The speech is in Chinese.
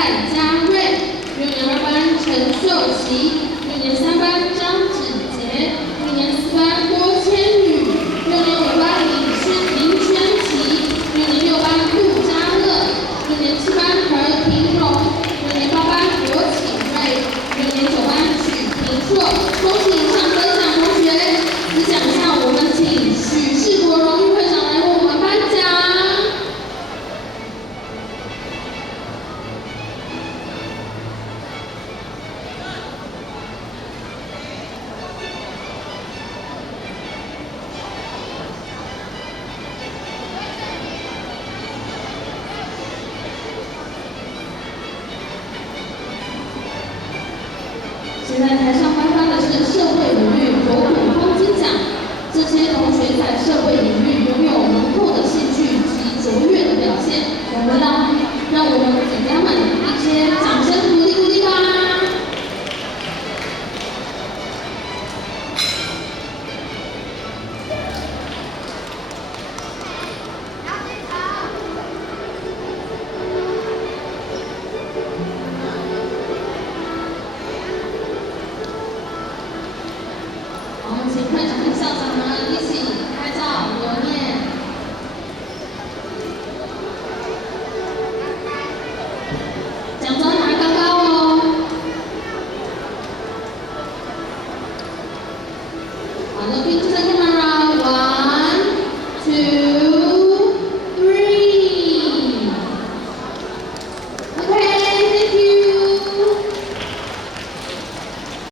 蔡嘉瑞，6年2班陈秀琪，6年3班张芷杰，6年4班郭千羽，6年5班林轩琪，6年6班陆嘉乐，6年7班何庭荣，6年8班罗启瑞，6年9班许平硕。恭喜以上得奖同学！此奖项我们请许世国荣誉会长来为我们颁奖。现在台上颁发的是社会领域国土黄金奖，这些同学在社会领域拥有浓厚的兴趣及卓越的表现，让我们给他们一些掌声鼓励吧。我们请会长和校长们一起拍照留念。奖状拿高高哦。好的，并且。